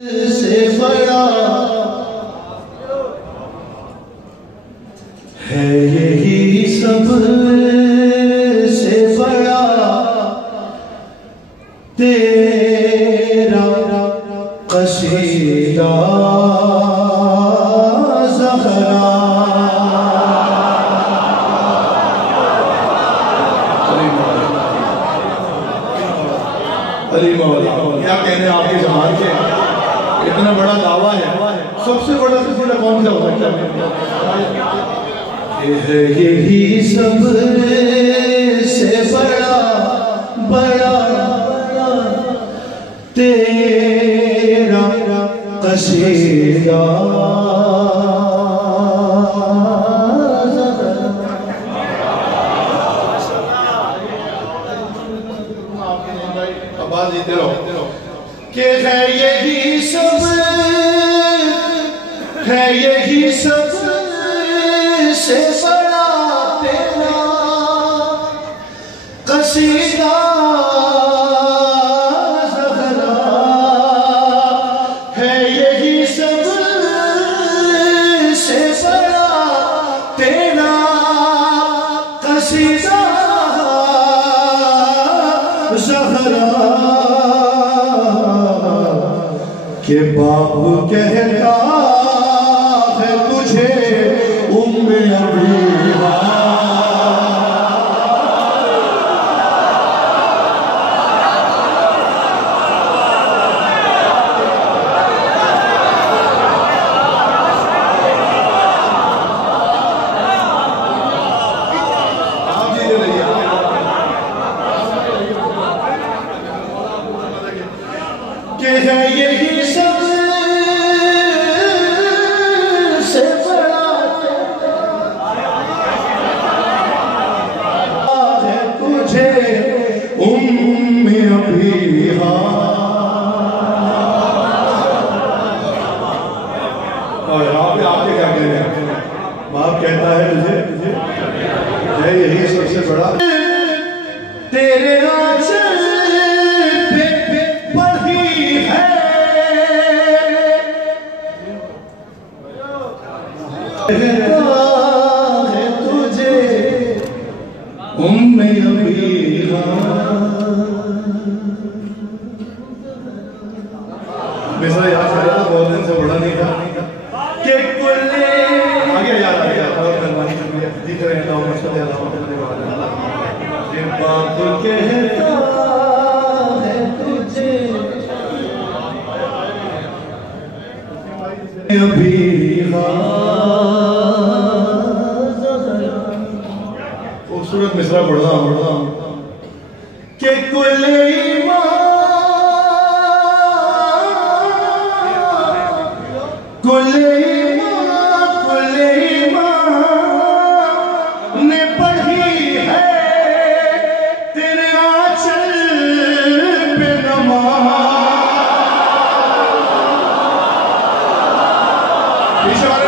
سے بڑا ہے یہی سب سے بڑا تیرا قصیدہ زہرا۔ علی مولا کیا کہنے آپ کی زبان کے اتنا بڑا دعویٰ ہے، سب سے بڑا قصیدہ کون سا ہو سکتا ہے؟ یہی سب سے بڑا تیرا قصیدہ آواز دیتے رہو کہ ہے یہی سب سے بڑا تیرا قصیدہ زہرا، ہے یہی سب سے بڑا تیرا قصیدہ زہرا، کہ باپ کہتا ہے تجھے ام ابیہا، کہ ہے یہی سب سے بڑا ہے تجھے ام ابیہا۔ اور آپ کے کیا کہہ رہے ہیں؟ باپ کہتا ہے تجھے ہے یہی سب سے بڑا، تیرے آنچل پہ پڑھی ہے تجھے ام ابیہا۔ مثلا یاد کریا تو بہت دن سے بڑا نہیں تھا کہ کلے آگے یاد آگیا بہت مہربانی شکریہ دیکھ رہے ہیں اللہ صلی اللہ علیہ وسلم کہ باپ کہتا ہے تجھے ابیہا۔ خوبصورت مصرع پڑھنا کہ کل ایمان نے پڑھی ہے تیرے آنچل پہ نماز۔ پیچھے والے